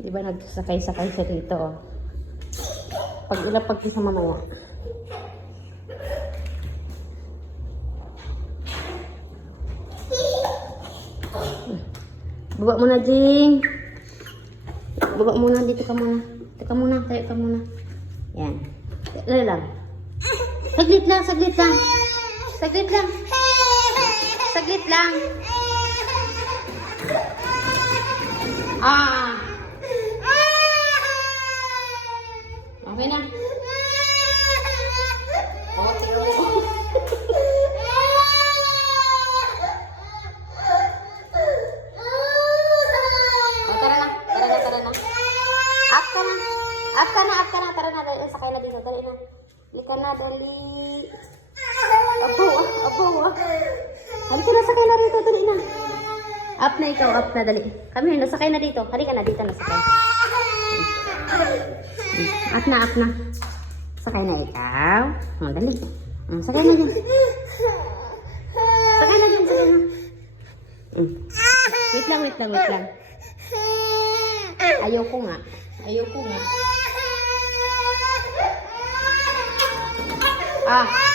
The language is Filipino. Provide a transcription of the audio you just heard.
Di ba nagsasakay-sakay siya dito, oh. Pag ilapag ko sa mamaya. Baba muna, Jing. Baba muna, dito ka muna. Dito ka muna, tayo ka muna. Yan. Dali lang. Saglit lang, saglit lang. Saglit lang. Saglit lang. Ah. Okay na. Tara na, dali, sakay na dito, dali na. Dali ka na, dali. Apo. Halika na, sakay na rito, dali na. Up na ikaw, up na, dali. Kami, nasakay na dito. Halika na, dito nasakay. Up na. Sakay na ikaw. Dali. Sakay na dyan. Sakay na dyan. Wait lang. Ayoko nga. Ah.